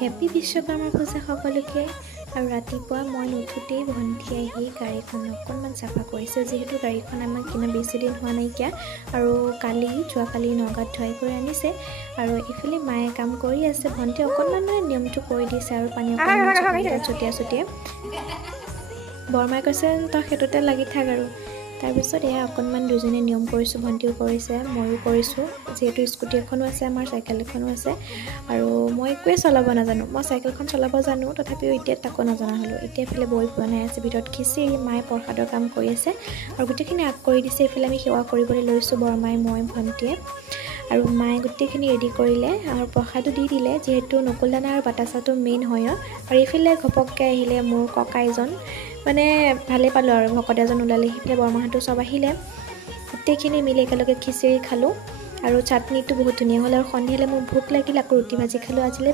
Happy Vishwakarma পূজা সকলোকে। আৰু ৰাতিপুৱা মই নুঠোতেই ভণ্টি আহি গাড়ীখন অকণমান চাফা কৰিছে, যিহেতু গাড়ীখন আমাক কিনা বেছি দিন হোৱা নাইকিয়া আৰু যোৱাকালি নগাঁৱত ধুৱাই কৰি আনিছে। আৰু এইফালে মায়ে কাম কৰি আছে, ভণ্টি অকণমান নিয়মটো কৰি দিছে আৰু পানী অকণমান ছটিয়াই বৰমাই কৈছে তই সেইটোতে লাগি থাক। আৰু তাৰপিছত এয়া অকণমান দুজনে নিয়ম কৰিছোঁ, ভণ্টিও কৰিছে ময়ো কৰিছোঁ, যিহেতু স্কুটি এখনো আছে, আমাৰ চাইকেল এখনো আছে। আৰু মই একোৱে চলাব নাজানো, মই চাইকেলখন চলাব জানো, তথাপিও এতিয়া তাকো নজনা হ'লোঁ। এতিয়া এইফালে বই বনাই আছে, ভিতৰত খিচিৰি, মায়ে প্ৰসাদৰ কাম কৰি আছে আৰু গোটেইখিনি আগ কৰি দিছে। এইফালে আমি সেৱা কৰিবলৈ লৈছোঁ, বৰমাই, মই, ভণ্টিয়ে। আৰু মায়ে গোটেইখিনি ৰেডি কৰিলে আৰু প্ৰসাদো দি দিলে, যিহেতু নকুল দানা আৰু বাতাচাটো মেইন হয়। আৰু এইফালে ঘপককৈ আহিলে মোৰ ককা এজন, মানে ভালেই পালোঁ আৰু ভকত এজন ওলালে। সেইফালে বৰমাহঁতো চব আহিলে, গোটেইখিনি মিলি একেলগে খিচিৰি খালোঁ আৰু চাটনিটো বহুত ধুনীয়া হ'ল। আৰু সন্ধিয়ালৈ মোৰ ভোক লাগিল, আকৌ ৰুটি ভাজি খালোঁ আজিলৈ।